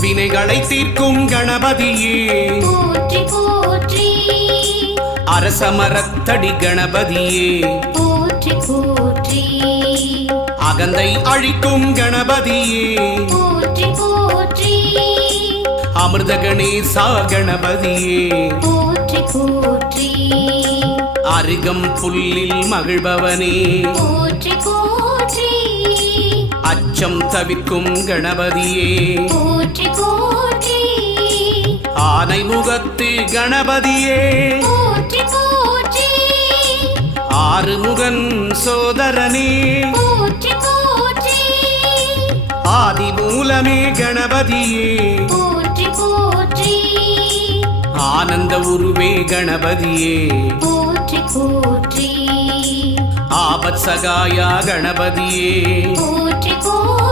வினைகளை தீர்க்கும் கணபதியே போற்றி போற்றி அரசமரத்தடி கணபதியே போற்றி போற்றி அகந்தை அழிக்கும் கணபதியே போற்றி போற்றி அமிர்த கணேசா கணபதியே போற்றி போற்றி அருகம் புல்லில் மகிழ்பவனே போற்றி போற்றி அச்சம் தவிர்க்கும் கணபதியே போற்றி போற்றி ஆனை முகத்து கணபதியே போற்றி போற்றி ஆறுமுகன் சோதரனே போற்றி போற்றி ஆதி மூலமே கணபதியே போற்றி போற்றி ஆனந்த உருவே கணபதியே போற்றி போற்றி ஆபத் சகாயா கணபதியே போற்றி போற்றி